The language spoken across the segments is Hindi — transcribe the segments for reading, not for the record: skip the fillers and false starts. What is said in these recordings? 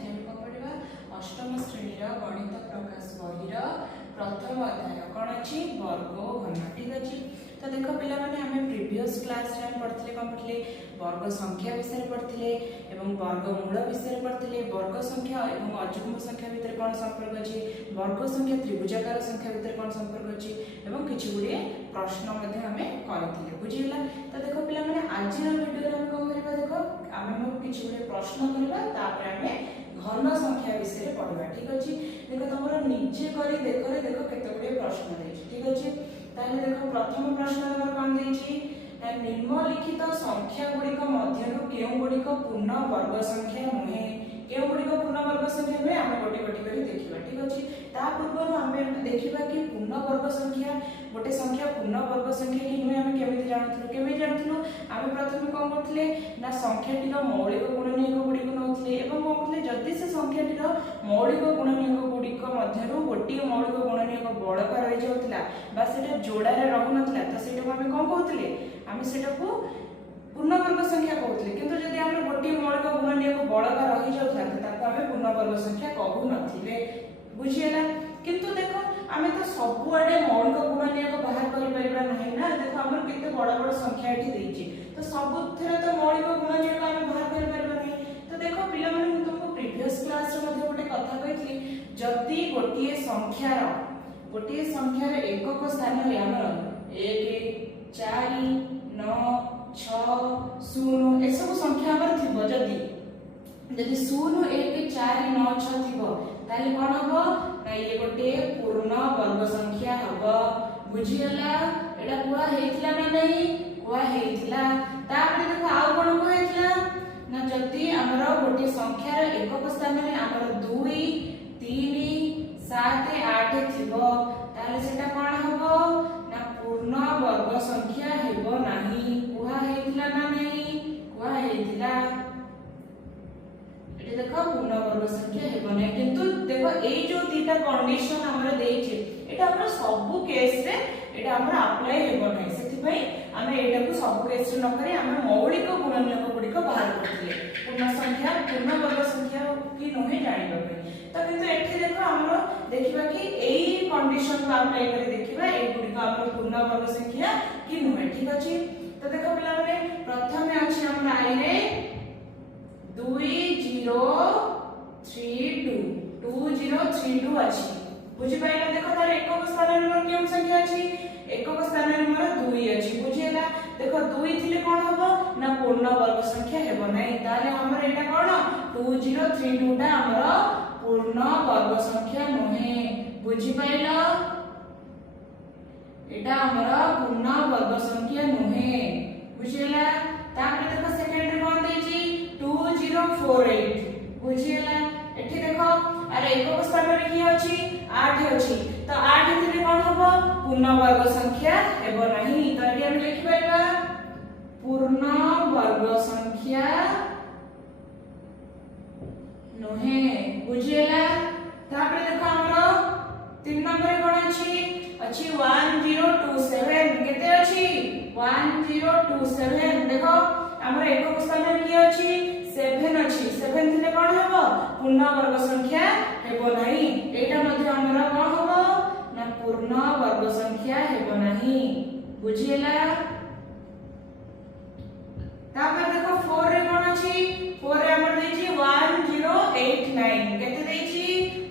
आज हम कौन पढ़ा अष्टम श्रेणी गणित प्रकाश बहिर प्रथम अध्याय कौन अच्छी वर्ग ओ घन। ठीक अच्छे तो देख पिला माने आमे प्रीवियस क्लास रे पढ़थिले कौन पढ़ले वर्ग संख्या विषय पढ़थिले एवं वर्गमूल विषय पढ़थिले वर्ग संख्या एवं अयुग्म संख्या भितर कौन संपर्क अछि वर्ग संख्या त्रिभुजाकार संख्या भितर कौन संपर्क अछि एवं किछि गुडी प्रश्न मध्ये हमें करथिले बुझिला। तो देखो पिला माने आज रो वीडियो रे हम कोन करबा देखो आमे किछि गुडी प्रश्न करबा तापर हमें घन संख्या विषय पढ़वा। ठीक अच्छे देखो तुम निजे कर देखो केते गुडी प्रश्न देछि। ठीक अच्छे ताले देखो प्रथम प्रश्न हमर कोन देछि निम्नलिखित संख्या गुडिक मध्यरु केउ गुडिक पूर्ण वर्ग संख्या नुहे केउ गुडिक पूर्ण वर्ग संख्या नुहे हम गोटी गोटी करी देखिबा। ठीक अछि ता पूर्व हम देखिबा कि पूर्ण वर्ग संख्या गोटे संख्या पूर्ण वर्ग संख्या कि नुहे हम केमिति जानथुलु हम प्रथम कोन करथले ना संख्याटिर मौलिक गुणनीयक गुडिक नउथले एवं कोन करथले जदि से संख्याटिर मौलिक गुणनीयक गुडिक मध्यरु गोटी मौलिक गुणनीयक बड़का रहि जाउतला बा सेटा जोड़ा रे रहु नथला त सेटा हम कोन कहउतले हम सेटा को पूर्ण वर्ग संख्या कहउतले किंतु जदि हम गोटी मौलिक गुणनीयक बड़का रहि जाउतला त ताको हम पूर्ण वर्ग संख्या कहउ नथिले बुझियला। किंतु देखो आमे तो सब आडे मौलिक गुणनीयक बाहर करि परिबा नाही ना देखो हमर केते बड़ बड़ संख्या एठी देछि तो सब थरे तो मौलिक गुणनीयक हम बाहर करि परिबा नाही। तो देखो पिला माने हम तुमको प्रीवियस क्लास रे मध्ये गोटे कथा कहितली जदि गोटिए संख्यार एकक स्थान रे हमर 1 4 9 6 0 ए सब संख्या हमर थिबो जदि 0 1 4 9 6 थिबो ताले कोन हबो ना ये गोटे पूर्ण वर्ग संख्या हबो बुझियला। एडा कुआ हेतिला ना नहीं कुआ हेतिला तापर देखो आउ कोन कुआ हेतिला ना जदि हमर गोटे संख्यार एकक स्थान रे हमर 2 3 7 8 थिबो ताले सेटा कोन हबो ना पूर्ण वर्ग संख्या हेबो नाही कुआ हेतिला ना नहीं कुआ हेतिला एटे देखो पूर्ण वर्ग संख्या हेबो नै। किंतु देखो एई जो तीटा कंडीशन हमरा देइछे एटा हमरा सब केस रे एटा हमरा अप्लाई हेबो नै सेति पई हमें एटा को सब केस रे न करे हमें मौलिक गुणनीयक गुडी को बाहर करथिले पूर्ण संख्या पूर्ण वर्ग संख्या की नहे जानिबा पई। तो किंतु एठी देखो हमरा देखिबा कि एई कंडीशन को अप्लाई करे देखिबा ए गुडी को हमरा पूर्ण वर्ग संख्या की नहे। ठीक अछि तो देखो पिला माने प्रथमे अछि हमरा आई रे 2032 अछि बुझि पाइला। देखो तार एकक स्थान नंबर केम संख्या अछि एकक स्थान नंबर 2 अछि बुझिला। देखो 2 थिले कोन हबो ना पूर्ण वर्ग संख्या हेबो नै ताले हमर एटा कोन 2032 टा हमर पूर्ण वर्ग संख्या नहे बुझि पाइला एटा हमर पूर्ण वर्ग संख्या नहे बुझिला। तापर देखो सेकंड रे कोन देछि 2048 बुझिला। एठी देखो अरे एकक स्थान रे की अछि 8 अछि तो 8 थिले कोन हबो पूर्ण वर्ग संख्या हेबो नाही तो एठी हम लिखि परबा पूर्ण वर्ग संख्या नहे बुझिला। तापर देखो हमरो 3 नंबर कोन अछि 1027 केते अछि 1027 देखो हमर एकक स्थान रे की अछि 7 अछि 7 थिले कोन हेबो पूर्ण वर्ग संख्या हेबो नाही एटा मध्ये हमर कोन हेबो ना पूर्ण वर्ग संख्या हेबो नाही बुझिला। तापर देखो 4 रे कोन अछि 4 रे हमर देछि 1089 केते देछि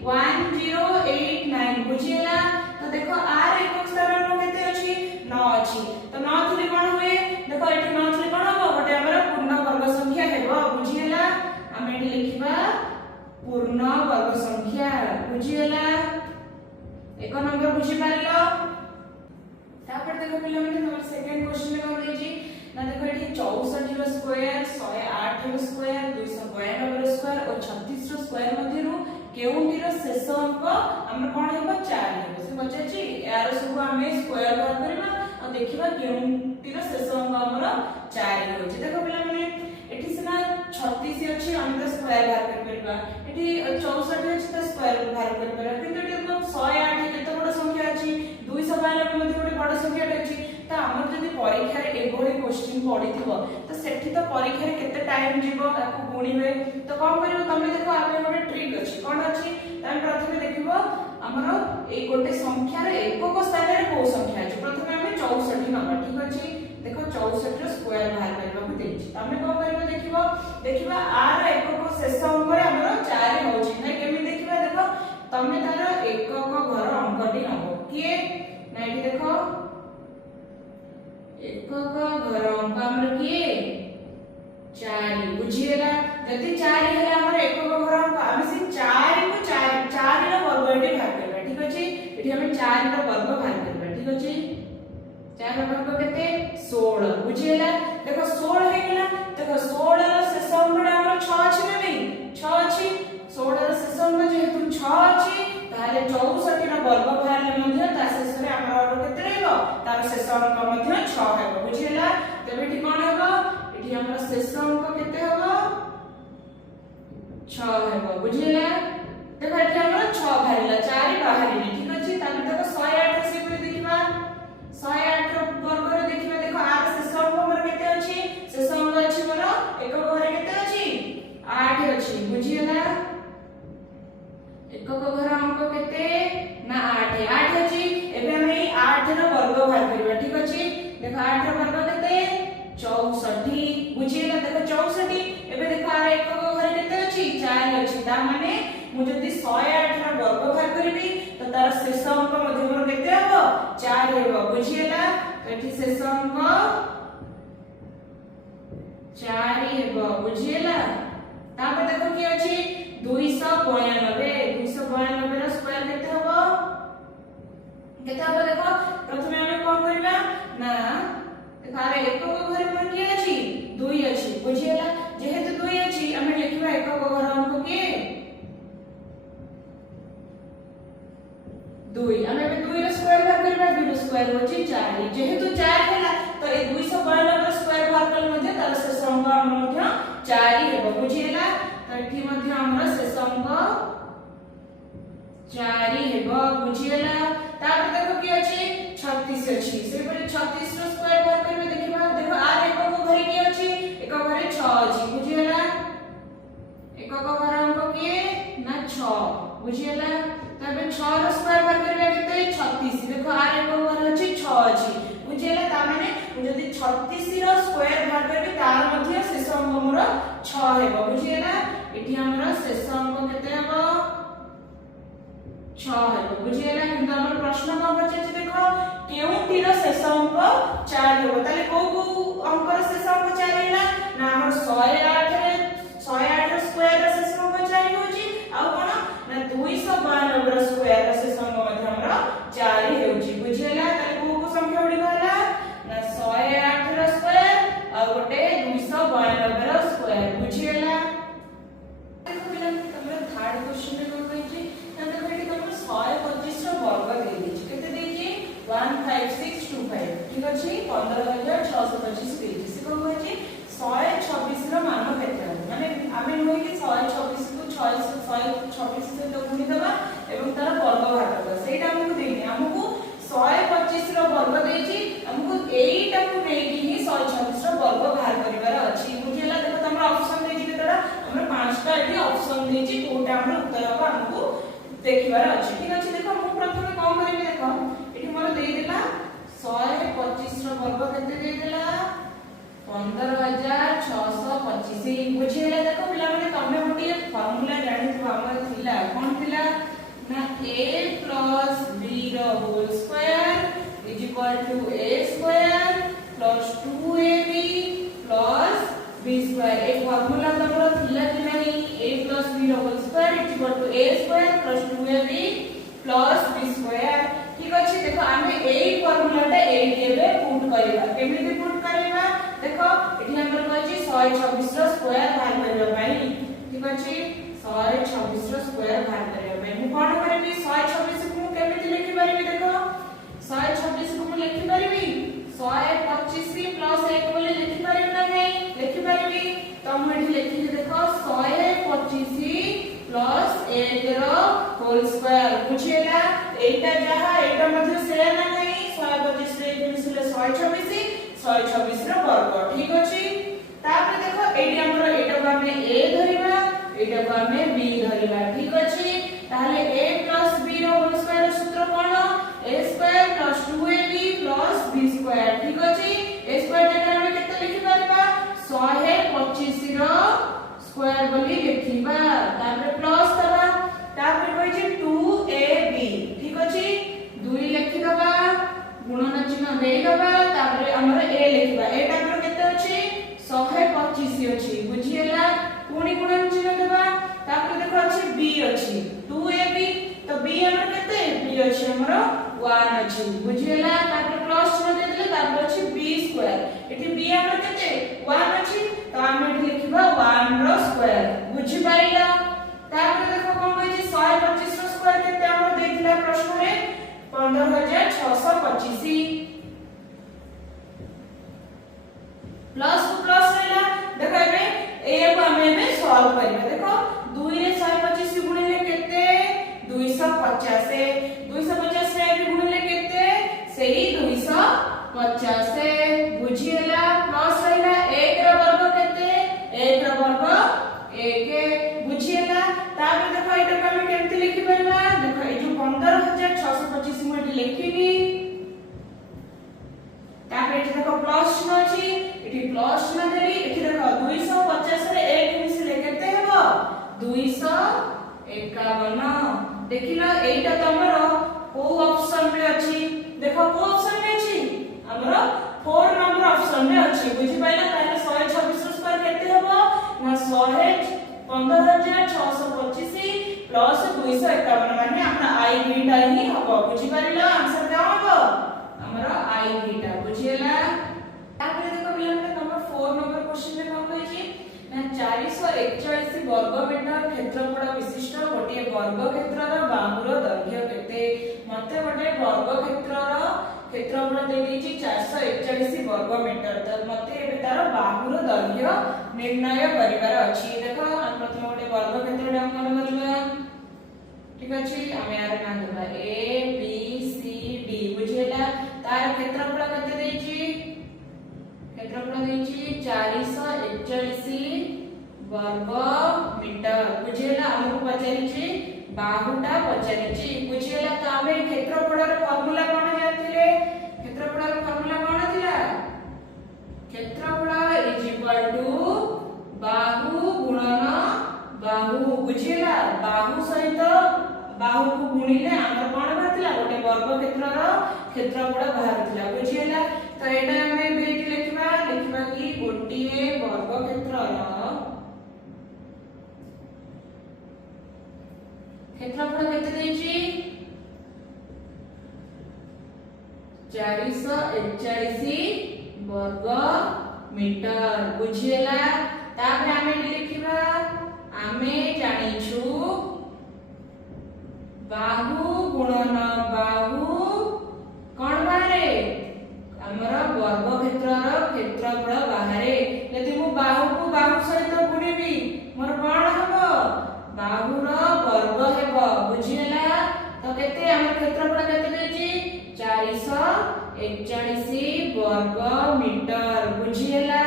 1089 बुझिला। तो देखो आर एकक स्थान रे केते अछि 9 अछि तो 9 थिले कोन होय देखो एठी 9 थिले कोन होबो गोटे हमर पूर्ण वर्ग संख्या हेबो बुझिला। हम एठी लिखिबा पूर्ण वर्ग संख्या बुझिला एक नंबर बुझि पारलो। तापर देखो पिला माने हमर सेकंड क्वेश्चन में कोन देछि ना देखो एठी 64 रो स्क्वायर 108 रो स्क्वायर 292 रो स्क्वायर और 36 रो स्क्वायर मध्यरु केउंटी रो शेष अंक हमर कोन हेबो 4 हेबो से बचाछि यार सब हमें स्क्वायर बाहर करबा और देखिबा केउंटी रो शेष अंक हमर 4 होछि। देखो पिला माने एठी सिना 36 अछि हम तो स्क्वायर बाहर कर परबा एठी 64 अछि तो स्क्वायर बाहर कर परबा किंतु एठी 108 केते बड़ संख्या अछि 292 मध्ये गोटे बड़ संख्या अछि तो आमर जदि परीक्षा रे एभଳି क्वेश्चन पडिथिबो तो सेठी तो परीक्षा रे केते टाइम जीवो ताको गुणिबे तो कोन करिवो तमे देखो आमे गोटे ट्रिक अछि कोन अछि तमे प्रथमे देखिबो हमरो ए गोटे संख्या रे एकक स्थान रे को संख्या अछि प्रथमे आमे 64 नंबर ठीक अछि देखो 64 रो स्क्वायर बाहर करबा को देछि तमे कोन करिवो देखिबा आर एकक शेष अंक रे हमरो 4 होछि नै केमि देखिबा देखो तमे तार एकक घर अंकटी नबो किए नै एठी देखो एकक घर अंक हमर किए 4 बुझिएला जति 4 हेला हमर एकक घर अंक हम से 4 को 4 रो वर्गटी भाग करबा ठीक अछि एठी हम 4 रो वर्ग भाग करबा ठीक अछि 4 रो वर्ग केते 16 बुझिएला देखो 16 हे गेला देखो 16 रो शेष अंकटा हमर 6 अछि नै 6 अछि 16 रो शेष अंक जेहेतु 6 अछि ताले 64 रो वर्ग बाहरले मध्ये ता शेष रे हमर केते रहइबो तार शेष अंक मध्ये 6 हेबो बुझिएला तबे एठी कोन हेबो एठी हमर शेष अंक केते हेबो 6 हेबो बुझिएला देखो एठी हमर 6 बाहरला 4 बाहरले ठीक अछि ताले देखो 108 से बोली देखिबा 108 रो वर्ग रे देखिबा देखो आर शेष अंक हमर केते अछि शेष अंक अछि मोर एकक घरे केते अछि 8 अछि बुझिएला एकक घर अंक केते ना 8 8 अछि एबे हम ए 8 रो वर्ग बाहर करबा ठीक अछि देखो 8 रो वर्ग केते 64 बुझिएला देखो 64 एबे देखो आर एकक घर केते अछि 4 अछि ता माने मु जदी 108 रो वर्ग बाहर करबी तो तार शेष अंक मध्ये मोर केते हबो 4 हेबो बुझिएला एठी शेष अंक 4 हेबो बुझिएला तापर देखो की अछि 292 रो स्क्वायर केते हबो देखो प्रथमे हम कोन करबा ना तारे एकक घर पर की अछि 2 अछि बुझिएला जेहेतु 2 अछि हम लिखबा एकक घर अंक के 2 हम एबे 2 रो स्क्वायर बाहर करबा 2 रो स्क्वायर होछि 4 जेहेतु 4 हैला तो ए 292 रो स्क्वायर बाहर करले मध्ये तार शेष अंक हम मध्ये 4 हेबो बुझिएला तो एठी मध्ये हमर शेष अंक 4 हेबो बुझिएला तापर देखो की अछि 36 अछि से परे 36 रो स्क्वायर बाहर करबे देखिबा देखो आर एकक घरे की अछि एकक घरे 6 अछि बुझिएला एकक घर अंक के ना 6 बुझिएला तबे 6 रो स्क्वायर बाहर करबे केते 36 देखो आर एकक घर अछि 6 अछि बुझिएला ता माने जदी 36 रो स्क्वायर बाहर करबे तार मध्ये शेष अंक मोर 6 हेबो बुझिएला एठी हमर शेष अंक केते हेबो 6 हेबो बुझिएला किंतु हमर प्रश्न को पछे देखो केउंटी रो शेष अंक 4 हेबो ताले को अंक रो शेष अंक 4 हैला ना हमर 108 रो स्क्वायर रो शेष अंक 4 होची आ कोन ना 292 रो स्क्वायर रो शेष अंक मध्ये हमर 4 हेउची बुझिएला ताले को संख्या उडी गला ना 108 रो स्क्वायर आ गोटे 292 रो स्क्वायर बुझिएला देखो बिना हमर थर्ड क्वेश्चन रे को कहछि ना देखो एठी हमर 125 रो वर्ग दे देछि केते देछि 15625 ठीक अछि 15625 देछि से कोन कहछि 126 रो मान केते माने आमे होई कि 126 को 126 से तो गुणी देबा एवं तार वर्ग बाहर करबा सेटा हमकु देनी हमकु 125 रो वर्ग देछि हमकु एटा को नेकी ही 126 रो वर्ग बाहर करिवार अछि बुझिला देखो हमरा ऑप्शन देछि केतरा हमरा पांचटा एठी ऑप्शन देछि कोटा हमरा उत्तर को हमकु देखिबार अछि ठीक अछि देखो मु प्रथमे कोन करिबे देखो एठी मोर देइ देला 125 रो वर्ग केते देइ देला 15625 बुझिला देखो पिला माने तमे गोटे फार्मूला जानिथबो हमर थिला कोन थिला ना a plus b रो whole square is equal to a square plus 2ab plus b square ए फार्मूला तमरो थिला कि नाही a plus b रो whole square is equal to a square plus 2ab plus b square ठीक अछि देखो आमे एई फार्मूलाटा एई एबे पुट करबा केमिति पुट करबा देखो एठी हमर कहछि 126 रो स्क्वायर बाहर करबा भाई ठीक अछि 126 रो स्क्वायर बाहर करबा भाई मु कोन करबी 126 को मु केमिति लिखि परबी देखो 126 को मु लिखि परबी 125 प्लस 1 बोले लिखि परबी ना नहीं लिखि परबी तो मु एठी लिखि देखो 125 प्लस 1 रो होल स्क्वायर बुझिएला एटा जहा एटा मध्ये सेम ना नहीं 125 रे मिसले 126 ର वर्ग ठीक अछि। तापर देखो एटी हमर एटा को हमें a धरिबा एटा को हमें b धरिबा ठीक अछि। ताहले a + b रो होल स्क्वायर रो सूत्र कोन a² + 2ab + b स्क्वायर ठीक अछि। a स्क्वायर जगह हमें केते लिखि परबा 125 रो स्क्वायर बोली लिखिबा तापर प्लस दबा तापर होय छै 2ab ठीक अछि 2 लिखि दबा गुणन चिन्ह देई दबा तापर हमर a लिखिबा एटा पर केते अछि 125 अछि बुझियला पुनी गुणन चिन्ह देबा तापर देखो अछि b अछि 2ab तो b हमर केते b अछि हमर 1 अछि बुझियला तापर प्लस चिन्ह दे देले तापर अछि b स्क्वायर एठी b हमर केते 1 अछि तो हम एठी लिखिबा 1 रो स्क्वायर बुझि पाइला। तापर देखो कोन होय छै 125 रो स्क्वायर केते हमर देथिला प्रश्न रे 15625 प्लस को प्लस रहला देखो एबे ए को हमें सॉल्व करिबा देखो 2 रे 125 गुणिले केते 250 250 रे भी गुणिले केते सेही 250 बुझियला प्लस रहला 1 रो वर्ग केते 1 रो वर्ग 1 बुझियला। तापर देखो एटा को हम केमति लिखि परबा देखो ए जो 15625 मु एटी लिखिबी तापर एटी देखो प्लस चिन्ह अछि एटी प्लस चिन्ह देली एटी देखो 250 रे 1 मिसले केते हेबो 251 देखिलो एटा तमरो को ऑप्शन में अछि देखो को ऑप्शन में अछि हमरो 4 नंबर ऑप्शन में अछि बुझि पाइला ताले 126 रो स्क्वायर केते हेबो ना 15625 प्लस 251 माने हमरा आई बीटा ही हबो बुझि पारिलो आंसर क्या हबो हमरा आई बीटा बुझियला। तापर देखो बिलंग नंबर 4 नंबर क्वेश्चन में कोन होय छी ना 441 वर्ग मीटर क्षेत्रफल विशिष्ट गोटे वर्ग क्षेत्रर बाहुर दैर्घ्य केते मते गोटे वर्ग क्षेत्रर क्षेत्रफल दे दैछि 441 वर्ग मीटर त मते एबे तार बाहुर दैर्घ्य निर्णय करिवार अछि देखो हम प्रथम गोटे वर्ग क्षेत्र नामकरण करबा ठीक अछि हम यार नाम देबा a b c d बुझियला तार क्षेत्रफल केते दैछि क्षेत्रफल दैछि 441 वर्ग मीटर बुझियला हमको पचारिछि बाहुटा पचारिछि बुझियला त हम क्षेत्रफल रो फार्मूला कोन जानथिले क्षेत्रफल रो फार्मूला कोन थिला क्षेत्रफल बाहु गुणन बाहु बुझियला बाहु सहित बाहु को गुणिले हमर कोन बातिला गोटे वर्ग क्षेत्रर क्षेत्रफल बाहरथिला बुझियला तो एटा हमें बेटी लिखबा कि गोटिए वर्ग क्षेत्रर क्षेत्रफल केते दैछि 441 वर्ग मीटर बुझियला। तापर हमें लिखिबा हमें जानिछु बाहु गुणन बाहु कोन बाहरे हमर वर्ग क्षेत्रर क्षेत्रफल बाहरे यदि मु बाहु को बाहु सहित गुणिबी मोर कोन हबो बाहुर वर्ग हेबो बुझियला तो केते हमर क्षेत्रफल केते दैछि 441 वर्ग मीटर बुझियला।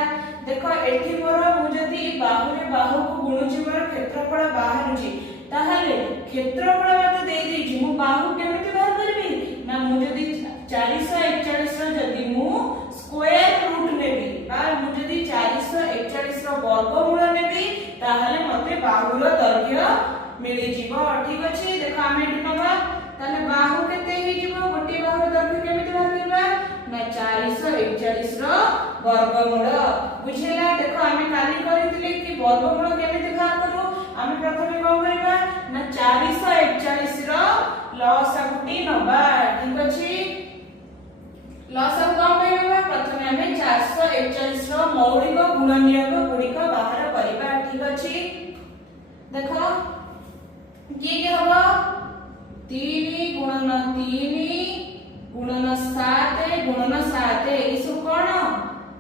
देखो एठी मोर मु जदी बाहुरे बाहु को गुणुची मोर क्षेत्रफल बाहरुची ताहले क्षेत्रफल मते देई देछि मु बाहु केमिति बाहर करबी ना मु जदी 441 रो जदी मु स्क्वायर रूट नेबी बा मु जदी 441 रो वर्गमूल नेबी ताहले मते बाहुर दैर्घ्य मिलि जीवो ठीक अछि। देखो हम एठी नबा ताले बाहु केते हे जीवो गोटे बाहुर दैर्घ्य केमिति बाहर करबा ना 441 रो वर्गमूल बुझियला। देखो हम काली करितले कि वर्गमूल केमिति बाहर करू हम प्रथमे कोन करबा ना 441 रो लसागुटी नबा ठीक अछि लसागु कोन करबा प्रथमे हम 441 रो मौलिक गुणनीयक गुडिक बाहर करबा ठीक अछि। देखो की हबो 3 गुणन 7 इसु कोन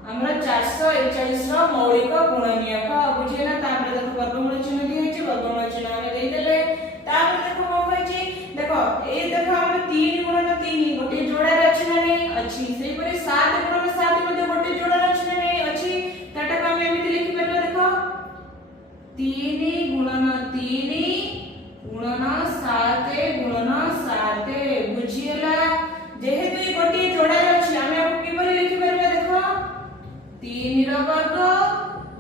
हमरा 441 रो मौलिक गुणनीयक बुझियला। तापर देखो वर्गमूल चिन्ह दी है वर्गमूल चिन्ह हम देई देले तापर देखो कोन होय छी देखो ए देखो हम 3 गुणन 3 गोटे जोड़ा रे अछि ना नै अछि सेहि परे 7 3 गुणन 3 गुणन 7 गुणन 7 बुझियला जेहेतु गोटे जोड़ा अछि आमे अब किबरी लिखि परबे देखो 3 रो वर्ग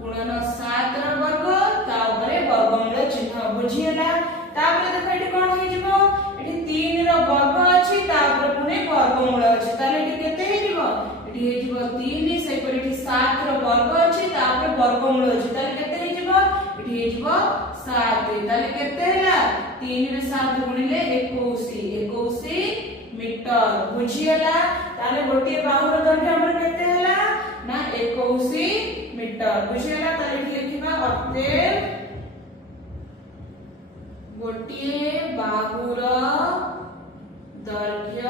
गुणन 7 रो वर्ग ता ऊपर वर्गमूल चिन्ह बुझियला तापर देखो एठी कोन हे जिवो एठी 3 रो वर्ग अछि ता ऊपर पुने वर्गमूल अछि ताले एठी केते हे जिवो एठी हे जिवो 3 से पर एठी 7 रो वर्ग अछि ता ऊपर वर्गमूल अछि ताले केते हे जिवो एठी हे जिवो 7 ताले केते हैला 3 रे 7 गुणिले 21 21 मीटर बुझियला ताले गोटे बाहुर दैर्घ्य हमर केते हैला ना 21 मीटर बुझियला ताले एठी लिखिबा अतएव गोटे बाहुर दैर्घ्य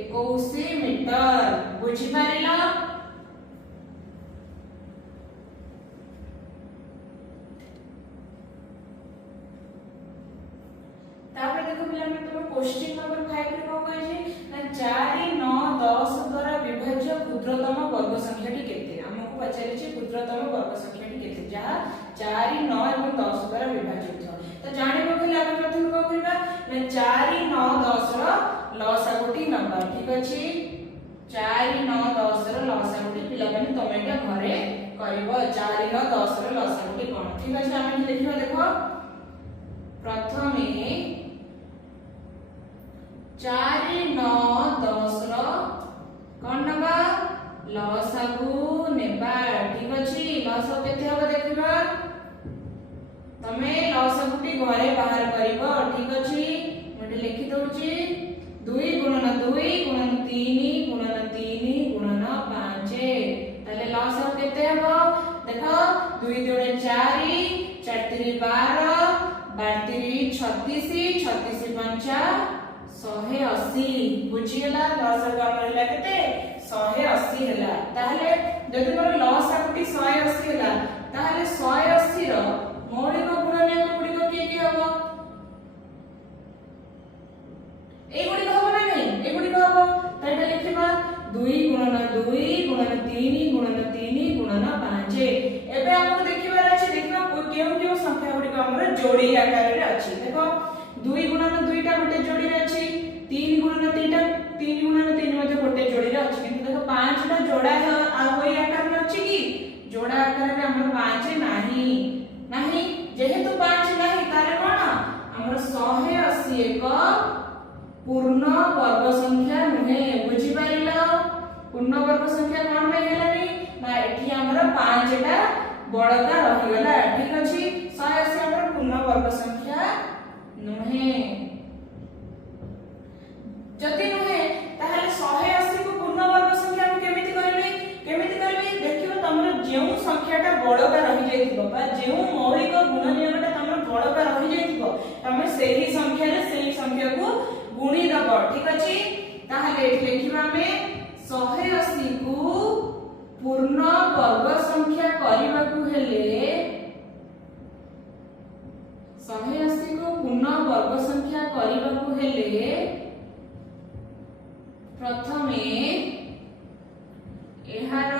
21 मीटर बुझि पारिला तापर देखो पिला में तो क्वेश्चन नंबर 5 रे को कहै छै ना 4 9 10 द्वारा विभाज्य क्षुद्रतम वर्ग संख्याटी केते हमको पचारि छै क्षुद्रतम वर्ग संख्याटी केते जहा 4 9 एवं 10 द्वारा विभाजित हो तो जानिबो पहिले आपण प्रथम को करबा ना 4 9 10 रो लसागुटी नंबर ठीक अछि 4 9 10 रो लसागुटी पिला माने तमे के घरे करबो 4 9 10 रो लसागुटी कोन ठीक अछि हम लिखिबा देखो प्रथमे 4 9 10 रो कोन नबा लसागु नेबा ठीक अछि लसागु केते हबो देखिबा तमे लसागुटी घरे बाहर करबो ठीक अछि मते लिखि दउची 2 गुणन 2 गुणन 3 गुणन 3 गुणन 5 ताले लसागु केते हबो देखो 2 गुणे 4 4 3 12 32 36 36 5 180 बुझियला लसागु हमर होला केते 180 होला ताले जदि मोर लसागुटी 180 होला ताले 180 रो मौलिक गुणनीयक गुडी के की हबो ए गुडी हबो ना नहीं ए गुडी हबो ताइटा लिखिबा 2 गुणन 2 गुणन 3 गुणन 3 गुणन 5 एबे हमको देखिबार अछि देखिबा केउ केउ संख्या गुडी हमर जोड़ी आकार रे अछि देखो 2 गुणन 2 टा गोटे जोड़ी रे अछि 3 गुणन 3 टा 3 गुणन 3 मध्ये गोटे जोड़ी रे अछि किंतु देखो 5 टा जोड़ा आ होई आकार रे अछि की जोड़ा आकार रे हमर 5 नाही नाही जेहेतु 5 नाही तारे कोन हमर 180 एक पूर्ण वर्ग संख्या नुहे बुझि पारिलो पूर्ण वर्ग संख्या कोन में हेलानी ना एठी हमर 5 टा बड़का रहि गेला ठीक अछि 180 हमर पूर्ण वर्ग संख्या नुहे जति नुहे ताहले 180 को पूर्ण वर्ग संख्या हम केमिति करबी देखियो तमरो जेउ संख्याटा बड़का रहि जाइथिबो बा जेउ मौलिक गुणनीयकटा तमरो बड़का रहि जाइथिबो तमे सेही संख्या रे सेही संख्या को गुणी दबो ठीक अछि ताहले एठी लिखिबा में 180 को पूर्ण वर्ग संख्या करिबा को हेले 180 को पूर्ण वर्ग संख्या करिबा को हेले प्रथमे एहार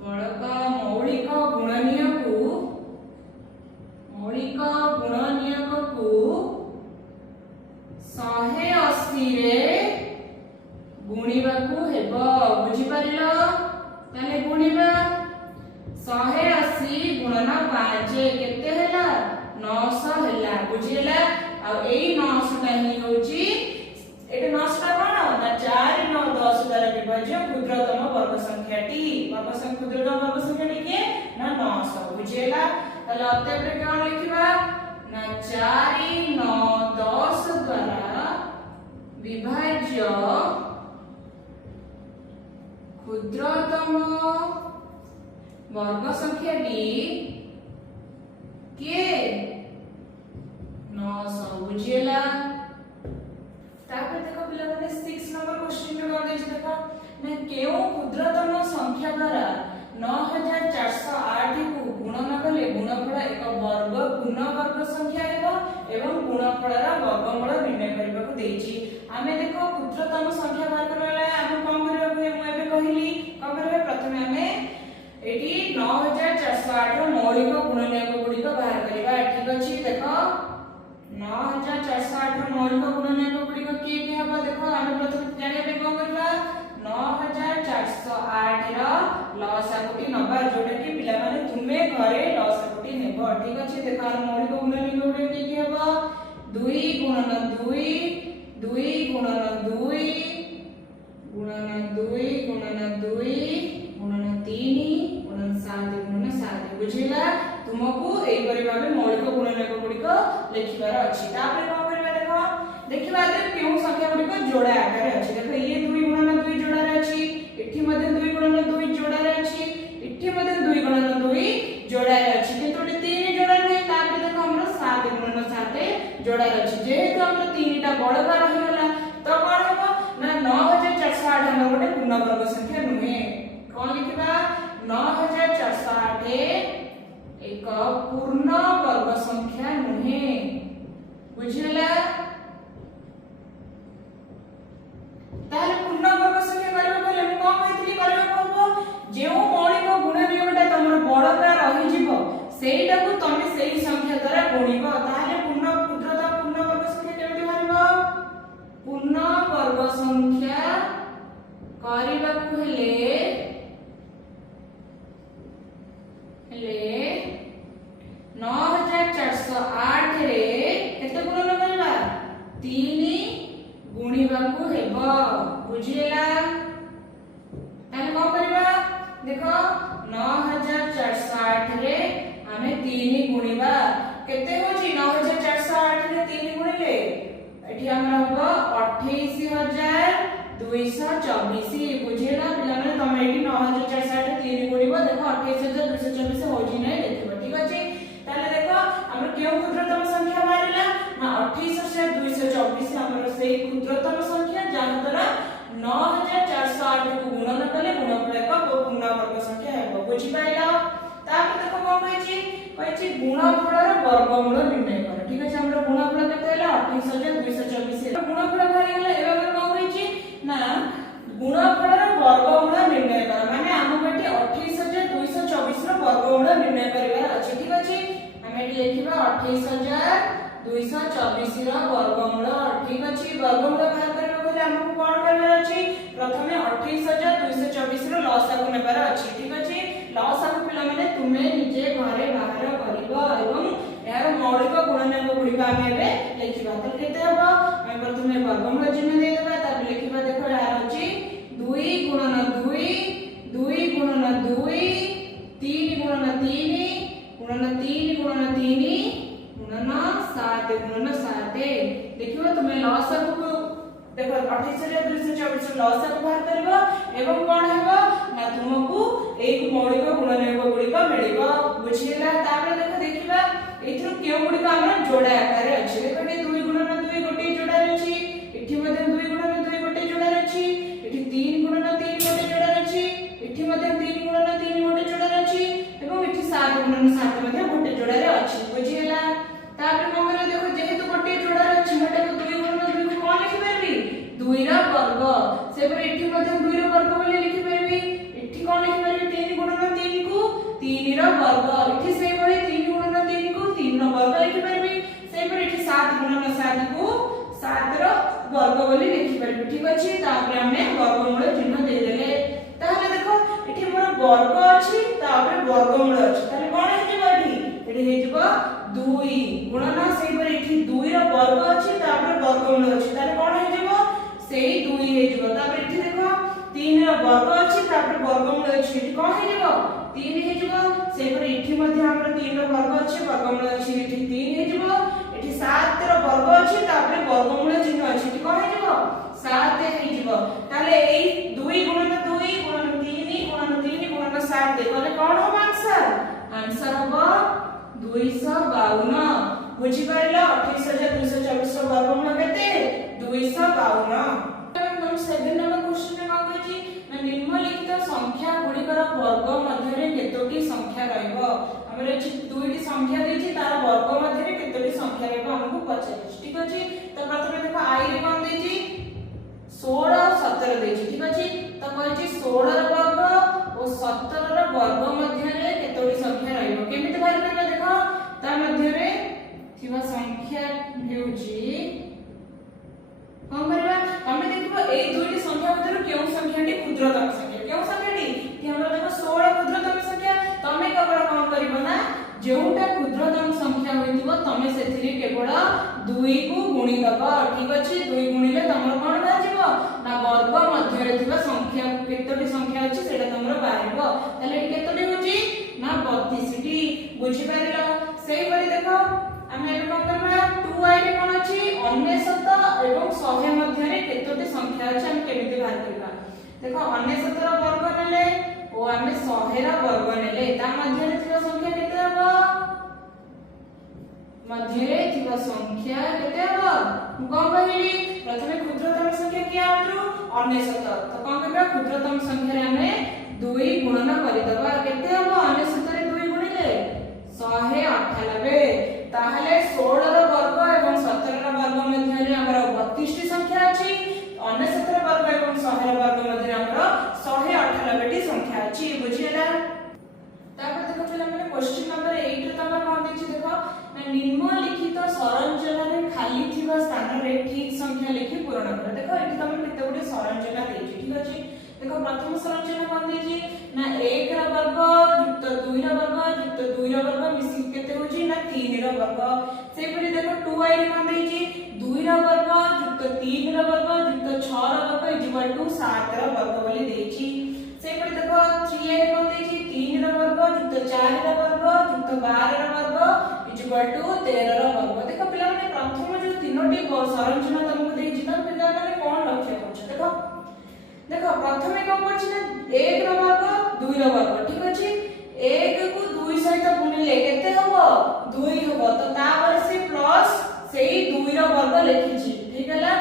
बड़का मौलिक गुणनीयक को 180 रे गुणिबा को हेबो बुझि पारिलो ताले गुणिबा 180 गुणन 5 केते हैला 900 हैला बुझिला आ एई 900 टा ही होची एटा 900 टा कोन ना 4 9 10 द्वारा विभाज्य क्षुद्रतम वर्ग संख्याटी क्षुद्रतम वर्ग संख्याटी के ना 900 बुझिला ताले अतः रे कोन लिखिबा ना 4 9 10 द्वारा विभाज्य क्षुद्रतम वर्ग संख्याटी के 900 बुझियला तापर देखो पिला माने 6 नंबर क्वेश्चन में कर दै छै देखो ने केउ क्षुद्रतम संख्या द्वारा 9408 को गुणन कले गुणफल एक वर्ग पूर्ण वर्ग संख्या हेबो एवं गुणफलर वर्गमूल निर्णय करबा को देछि आमे देखो क्षुद्रतम संख्या बार करला हम कोन करबा को हम एबे कहिली कोन करबा मौलिक गुणनीयक गुड़िक बाहर करवा। ठीक अच्छे देख 9408 मौलिक गुणनीयक गुड़िक किए किए हम देख आम प्रथम जानते कौन करवा 9408 लसागुटी नवा जोटा कि पिला माने तुमे घरे लसागुटी नेब। ठीक अच्छे देख मौलिक गुणनीयक गुड़िक किए किए हम 2 गुणन 2 2 गुणन 2 गुणन 2 गुणन 2 गुणन 3 गुणन 7 गुणन 7 बुझिला तुमको एई परि भाबे मौलिक गुणनीयक गुड़िक लिखिबार अछि। तापर कोन करबा देखो देखिबा दे केउ संख्या गुड़िक जोड़ा आकार अछि। देखो ये 2 गुणन 2 जोड़ा रे अछि, इठी मध्ये 2 गुणन 2 जोड़ा रे अछि, इठी मध्ये 2 गुणन 2 जोड़ा रे अछि, किंतु 3 जोड़ा नै। तापर देखो हमर 7 गुणन 7 जोड़ा रे अछि। जेहेतु हमर 3 टा बड़का रहि गेला तो कोन हेबो ना 9408 हमर गोटे पूर्णवर्ग संख्या नुहे। कोन लिखिबा 9408 एक पूर्ण वर्ग संख्या नुहे। बुझिला ताले पूर्ण वर्ग संख्या करबो कहले हम कोन कहितली करबो कहबो जेउ मौलिक गुणनीयकटा तमर बड़का रहि जिवो सेइटा को तमे सेही संख्या द्वारा गुणिबो। ताले पूर्ण क्षुद्रतम पूर्ण वर्ग संख्या केमिति बाहरिबो पूर्ण वर्ग संख्या करबा को हेले 9408 रे केते गुणन करबा 3 गुणिबा को हेबो। बुझिला ताले कोन करबा देखो 9408 रे हमें 3 गुणिबा केते होची 9408 रे 3 गुणिले एठी हमरा होबो 28224। बुझिला पिला माने तमे एठी 9408 रे 3 गुणिबो देखो 28224 होची नै देखिबो। ठीक अछि ताले देखो हमर केउ क्षुद्रतम संख्या बारिला ना 28224 हमर सेही क्षुद्रतम संख्या जाहा द्वारा 9408 को गुणन कले गुणफल एक पूर्णवर्ग संख्या हेबो। बुझि पाइला तापर देखो कोन कहछि गुणफलर वर्गमूल निर्णय कर। ठीक अछि हमर गुणफल केते हैला 28224 गुणफल बाहरि गेले एबे कोन कहछि ना गुणफलर वर्गमूल निर्णय कर माने हम बेटी 28224 रो वर्गमूल निर्णय करिवार अछि। ठीक अछि हम एठी लिखिबा 28224 रो वर्गमूल। ठीक अछि वर्गमूल बाहर करबा कहले हमहु कोन करबार अछि प्रथमे 28224 रो लसागु नेबार अछि। ठीक अछि लसागु पिला माने तुमे निजे घरे बाहर करिबो एवं यार मौलिक गुणनीयक गुड़िक हम एबे लिखिबा। तो केते हबो हम प्रथमे वर्गमूल चिन्ह दे देबा तापर लिखिबा देखो यार अछि 2 गुणन 2 2 गुणन 2 3 गुणन 3 गुणन 3 गुणन 3 गुणन 7 गुणन 7 देखिबो तुमे लसागु को देखो 28224 लसागु बाहर करबो एवं कोन हेबो ना तुमको एक मौलिक गुणनीयक गुड़िक मिलिबो। बुझिला तापर देखो देखिबा एथरो केउ गुड़िक हमर जोड़ा आकार अछि। देखो 2 गुणन 2 गोटे जोड़ा अछि, एठी मध्ये 2 गुणन 2 गोटे जोड़ा अछि, एठी 3 गुणन 3 गोटे जोड़ा अछि, एठी मध्ये 3 गुणन 3 गोटे जोड़ा अछि एवं एठी 7 गुणन 7 मध्ये गोटे जोड़ा अछि। बुझिला तापर कोन करे देखो जेहेतु गोटे जोड़ा अछि मोटे 2 गुणन 2 को कोन लिखि परबी 2 रा वर्ग से पर एठी मध्ये 2 रा वर्ग बोली लिखि परबी एठी कोन लिखि परबी 3 गुणन 3 को 3 रा वर्ग एठी से बळे 3 गुणन 3 को 3 रा वर्ग लिखि परबी से पर एठी 7 गुणन 7 को 7 रा वर्ग बोली लिखि परबी। ठीक अछि तापर हमें वर्गमूल चिन्ह दे देले ताहले देखो एठी मोर वर्ग अछि तापर वर्गमूल अछि ताले कोन हे जिवो एठी हे जिवो 2 गुणन से पर एठी 2 रा वर्ग अछि तापर वर्गमूल अछि ताले कोन हे जिवो सेही 2 हे जिवो तापर एठी देखो 3 रा वर्ग अछि तापर वर्गमूल अछि एठी कोन हे जिवो 3 हे जिवो से पर एठी मध्ये हमर 3 रा वर्ग अछि वर्गमूल अछि एठी 3 हे जिवो एठी 7 रा वर्ग अछि तापर वर्गमूल चिन्ह अछि एठी कोन हे जिवो 7 हे जिवो ताले एई 2 गुणन 2 गुणन 3 गुणन 3 गुणन 7 देखले कोन हो आंसर आंसर हो 252। बुझि पाइलो 28224 रो वर्गमूल केते 252। हम 7 नंबर क्वेश्चन में कहै छी निम्नलिखित संख्या गुड़िकर वर्ग मध्य केतोटी संख्या रहइबो हमरे अछि दुईटी संख्या देछि तार वर्ग मध्य केतोटी संख्या रहइबो हमकु पचारि। ठीक अछि तो प्रथमे देखो i रे कोन देछि 16 और 17 देछि। ठीक अछि तो कहै छी 16 रो वर्ग और 17 रो वर्ग मध्य केतोटी संख्या रहइबो केमिति संख्या केतोटी संख्या अछि सेटा तमरो बाहिबो ताले एटी केतोटी होची ना 32 टी बुझी पारिलो सेही परि देखो आमे एबे कोन करबा 2i रे कोन अछि 99 एवं 100 मध्य रे केतोटी संख्या अछि हम केमिति बाहर करबा देखो 99 रो वर्ग नेले ओ आमे 100 रो वर्ग नेले ता मध्य रे थिबा संख्या केते हबो मध्य रे थिबा संख्या केते हबो कोन कहली प्रथमे क्षुद्रतम संख्या कि आउतु 99 तो कोन करबा क्षुद्रतम संख्या रे हमें 2 गुणन करि दबा केते हबो 99 रे 2 गुणिले 198 ताहले 16 रो वर्ग एवं 17 रो वर्ग मध्य रे हमर 32 टी संख्या अछि 99 रो वर्ग एवं 100 रो वर्ग मध्य रे हमर 198 टी संख्या अछि बुझियला तापर देखो पिला माने क्वेश्चन नंबर 8 रे तमर कोन दिछि देखो निम्नलिखित सरंचना रे खाली थिबा स्थान रे ठीक संख्या लिखि पूर्ण कर देखो एठी तमर केते गुडे सरंचना देछि ठीक अछि देखो प्रथम सरंचना कोन देछि ना 1 रो वर्ग युक्त 2 रो वर्ग युक्त 2 रो वर्ग मिसी केते होछि ना 3 रो वर्ग सेहि परि देखो 2i रे कोन देछि 2 रो वर्ग युक्त 3 रो वर्ग युक्त 6 रो वर्ग इक्वल टू 7 रो वर्ग बोली देछि सेहि परि देखो 3i रे कोन देछि 3 रो वर्ग युक्त 4 रो वर्ग युक्त 12 रो वर्ग इक्वल टू 13 रो वर्ग देखो पिला माने प्रथम जो तीनोटी सरंचना तुमको देछि त पिला माने कोन लक्ष्य करछ देखो देखो प्रथमे कोन करछि ना 1 रो वर्ग 2 रो वर्ग ठीक अछि 1 को 2 सहित गुणिले केते हबो 2 हबो तो तापर से प्लस सेही 2 रो वर्ग लिखिछि ठीक हैला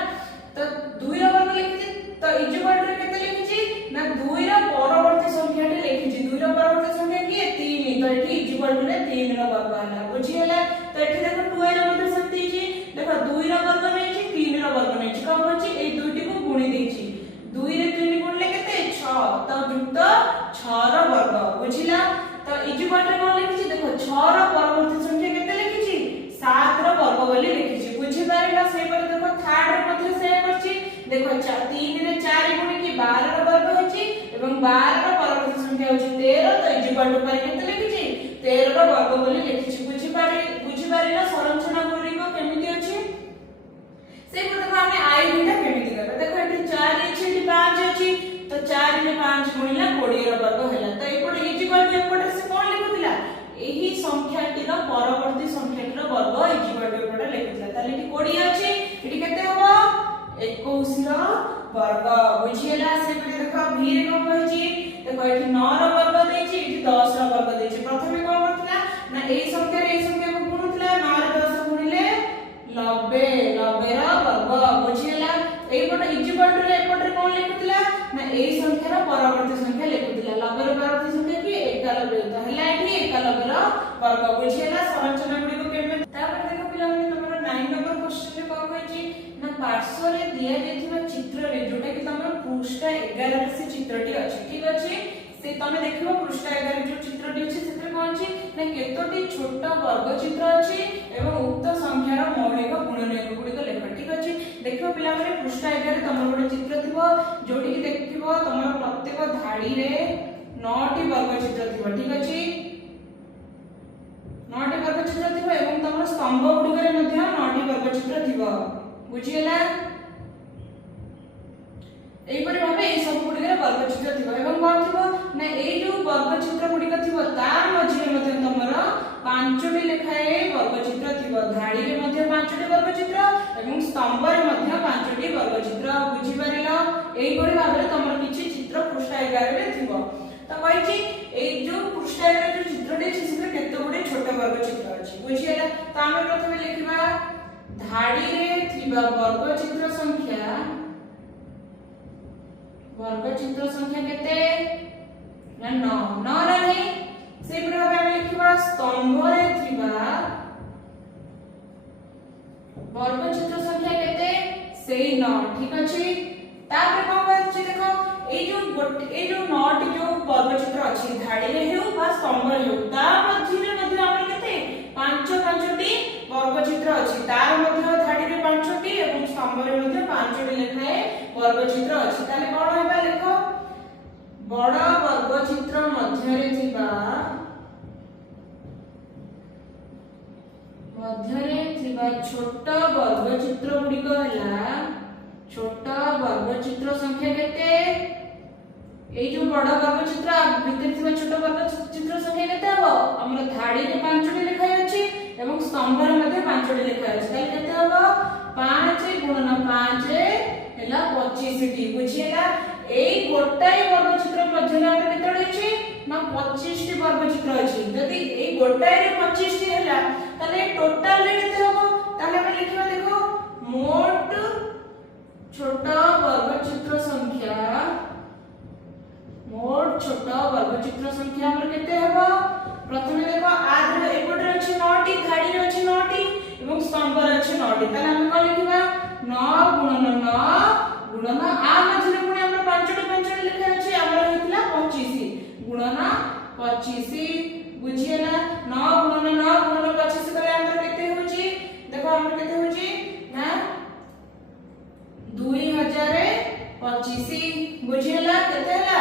तो 2 रो वर्ग लिखिछि तो इक्वल टू केते लिखिछि ना 2 रो परवर्ती संख्या टे लिखिछि 2 रो परवर्ती संख्या की 3 तो एठी इक्वल टू रे 3 रो वर्ग हला बुझियला तो एठी देखो 2i रो मतलब सत्य छि देखो 2 रो वर्ग नै छि 3 रो वर्ग नै छि कोन होछि ए दुइटी को गुणी देछि 2 रे 3 गुणले केते 6 तो युक्त 6 रो वर्ग बुझिला तो इक्वल टू कोन लिखिछि देखो 6 रो परवर्ती संख्या केते लिखिछि 7 रो वर्ग बोली लिखिछि बुझि पारिला सेहि पर देखो थर्ड रे मध्ये से करछि देखो 3 रे 4 गुणी की 12 रो वर्ग होछि एवं 12 रो परवर्ती संख्या होछि 13 तो इक्वल टू पर केते लिखिछि 13 रो वर्ग बोली लिखिछि बुझि पारिला सरंचना गुरी को केमिति अछि से को देखो हमें i बीटा केमिति करबा देखो एठी 4 अछि एठी 5 अछि तो 4 रे 5 गुणिला 20 रो वर्ग हैला तो एपटे इक्वल टू एपटे से कोन लिखुतिला एही संख्याटी रो परवर्ती संख्याटी रो वर्ग इक्वल टू एपटे लिखुतिला ताले एठी 20 अछि एठी केते हबो 21 रो वर्ग बुझियला से परि देखो v रे कोन कहछि देखो एठी 9 रो वर्ग देछि एठी 10 रो वर्ग देछि प्रथमे कोन करथिला ना एही संख्या रे एही संख्या को गुणुतिला 9 रे 10 गुणिले 90 रो वर्ग बुझियला एपटे इक्वल टू रे एपटे कोन लिखुतिला ना एही संख्या रो परवर्ती संख्या लिखुतिला 90 रो परवर्ती संख्या की 91 तो हला एठी 91 रो वर्ग बुझियला सरंचना गुडी को केमे तापर देखो पिला माने तमरो 9 नंबर क्वेश्चन रे कोन कहछि ना पार्श्व रे दिया जेथिबा चित्र रे जोटा कि तमरो पृष्ठ 11 रे से चित्रटी अछि ठीक अछि से तमे देखिबो पृष्ठ 11 जो चित्रटी अछि सेते कोन अछि ना केतोटी छोट वर्ग चित्र अछि एवं उक्त संख्यार मौलिक गुणनयक गुडी को लेख ठीक अछि देखिबो पिला माने पृष्ठ 11 तमरो गोटे चित्र थिबो जोटी कि देखिबो तमरो प्रत्येक धाडी रे 9 टी वर्ग चित्र थिबो ठीक अछि 9 टी वर्ग चित्र थिबो एवं तमरो स्तंभ गुडी रे मध्ये 9 टी वर्ग चित्र थिबो बुझियला एई परि भाबे ए सब गुडी रे वर्ग चित्र थिबो एवं कोन थिबो ना ए जो वर्ग चित्र गुडी का थिबो तार मध्ये मध्ये तमरो 5 टी लेखाए वर्ग चित्र थिबो धाडी रे मध्ये 5 टी वर्ग चित्र एवं स्तंभ रे मध्ये 5 टी वर्ग चित्र बुझि पारिलो एई परि भाबे तमरो किछि चित्र पृष्ठ 11 रे थिबो तो कहिछि ए जो पृष्ठ 11 जो चित्रटी अछि से केते गुडी छोट वर्ग चित्र अछि बुझियला तो हम प्रथमे लिखिबा धाडी रे थिबा वर्ग चित्र संख्या केते ना 9 रे नहीं से पुरा भाबे हम लिखिबा स्तंभ रे थिबा वर्ग चित्र संख्या केते सेही 9 ठीक अछि तापर कोन कहछि देखो ए जो 9 टी जो वर्ग चित्र अछि धाडी रे हेउ बा स्तंभ रे हेउ ता मध्ये हमर केते 5 टी वर्ग चित्र अछि तार मध्ये धाडी रे 5 टी एवं स्तंभ रे मध्ये 5 टी लेखाए वर्ग चित्र अछि ताले कोन हेबा देखो बड़ वर्ग चित्र मध्य रे थिबा छोट वर्ग चित्र गुडी को हला छोट वर्ग चित्र संख्या केते এই जो बड़ वर्ग चित्र भितर थिबा छोट वर्ग चित्र संख्या केते हबो हमर धाडी रे 5टी लिखा अछि एवं स्तंभ रे मध्ये 5टी लिखा अछि ताले केते हबो 5 गुणन 5 हैला 25 टी बुझिएला एई गोटाई वर्ग चित्र मध्ये हमर केते अछि ना 25 टी वर्ग चित्र अछि यदि एई गोटाई रे 25 टी हैला ताले टोटल रे केते हबो ताले हम लिखिबा देखो मोट छोट वर्ग चित्र संख्या मोट छोट वर्ग चित्र संख्या हमर केते हेबो प्रथमे देखो आध रे एपटे अछि 9 टी धाडी रे अछि 9 टी एवं स्तंभ रे अछि 9 टी ताले हम कोन लिखिबा 9 गुणन 9 गुणन आ मझरे पुनी हमर 5टी लिखा अछि हमर हेतला 25 गुणन 25 बुझिएला 9 गुणन 9 गुणन 25 करे हमर केते होची देखो हमर केते होची ना 2025 बुझिएला केते हला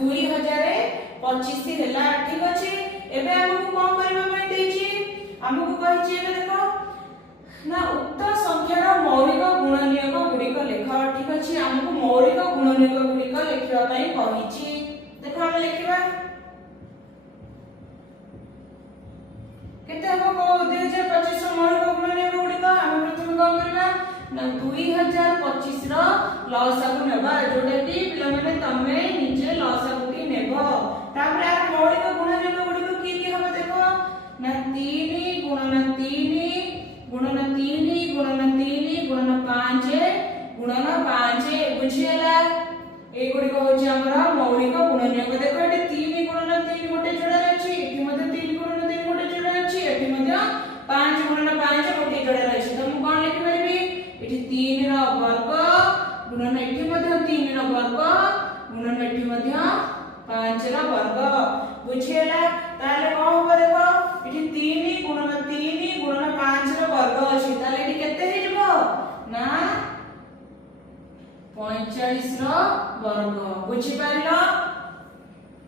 2025 हैला ठीक अछि एबे हमहु कोन करबा पई देछि हमहु कहि छी एबे देखो ना उक्त संख्यार मौलिक गुणनीयक गुडिक लेख ठीक अछि हमहु मौलिक गुणनीयक गुडिक लेखिबा पई कहि छी देखो हम लिखिबा केते हम को 2025 मौलिक गुणनीयक गुडिक हम प्रथम कोन करबा ना 2025 रो लसागु नेबा जोटा कि पिला माने तमे निजे लसागु की नेबो तापर आ मौलिक गुणनीयक गुडिक की हम देखो ना 3 गुणन 3 गुणन 3 गुणन 3 गुणन 5 गुणन 5 बुझिएला ए गुडिक होची हमरा मौलिक गुणनीयक देखो एटी 3 गुणन 3 गोटे जोड़ा अछि एटी मध्ये 3 गुणन 3 गोटे जोड़ा अछि एटी मध्ये 5 गुणन 5 गोटे जोड़ा अछि त हम कोन लिखि परबी एटी 3 रो वर्ग गुणन एटी मध्ये 3 रो वर्ग गुणन एटी मध्ये 5 रो वर्ग बुझिएला ताले कोन हो देखो एटी 3 गुणन 3 गुणन 5 रो वर्ग अछि ताले एटी केते हे जबो ना 45 रो वर्ग बुझि पाइलो